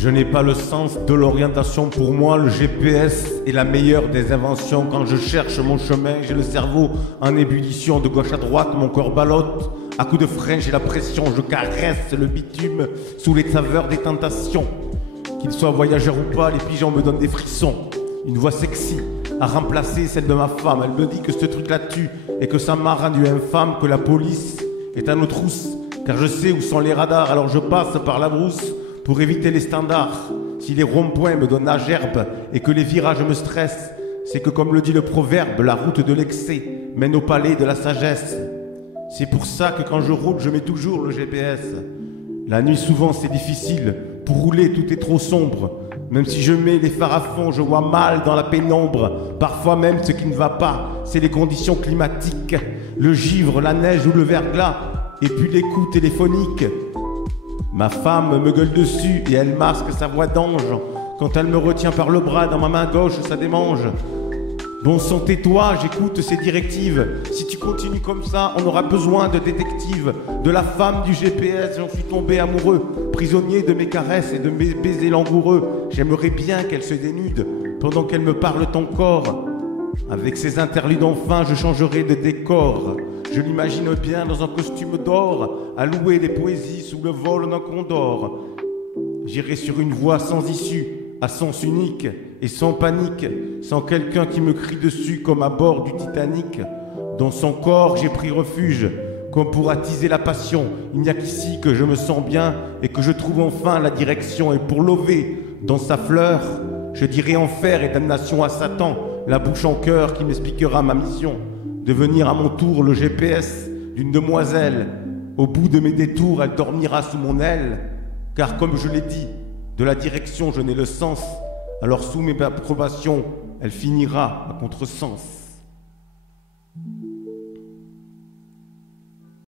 Je n'ai pas le sens de l'orientation. Pour moi, le GPS est la meilleure des inventions. Quand je cherche mon chemin, j'ai le cerveau en ébullition. De gauche à droite, mon corps ballotte. À coups de frein, j'ai la pression. Je caresse le bitume sous les saveurs des tentations. Qu'il soit voyageur ou pas, les pigeons me donnent des frissons. Une voix sexy a remplacé celle de ma femme. Elle me dit que ce truc-là tue et que ça m'a rendu infâme, que la police est à nos trousses. Car je sais où sont les radars, alors je passe par la brousse pour éviter les standards. Si les ronds-points me donnent la gerbe et que les virages me stressent, c'est que comme le dit le proverbe, la route de l'excès mène au palais de la sagesse. C'est pour ça que quand je roule, je mets toujours le GPS. La nuit souvent c'est difficile, pour rouler tout est trop sombre. Même si je mets les phares à fond, je vois mal dans la pénombre. Parfois même ce qui ne va pas, c'est les conditions climatiques. Le givre, la neige ou le verglas, et puis les coups téléphoniques. Ma femme me gueule dessus et elle masque sa voix d'ange. Quand elle me retient par le bras, dans ma main gauche, ça démange. Bon sang, tais-toi, j'écoute ces directives. Si tu continues comme ça, on aura besoin de détectives. De la femme du GPS, j'en suis tombé amoureux. Prisonnier de mes caresses et de mes baisers langoureux. J'aimerais bien qu'elle se dénude pendant qu'elle me parle ton corps. Avec ces interludes enfin, je changerai de décor. Je l'imagine bien dans un costume d'or, à louer des poésies sous le vol d'un condor. J'irai sur une voie sans issue, à sens unique et sans panique, sans quelqu'un qui me crie dessus comme à bord du Titanic. Dans son corps, j'ai pris refuge, comme pour attiser la passion. Il n'y a qu'ici que je me sens bien et que je trouve enfin la direction. Et pour lever dans sa fleur, je dirai enfer et damnation à Satan, la bouche en cœur qui m'expliquera ma mission. Devenir à mon tour le GPS d'une demoiselle. Au bout de mes détours, elle dormira sous mon aile. Car comme je l'ai dit, de la direction je n'ai le sens. Alors sous mes approbations, elle finira à contresens.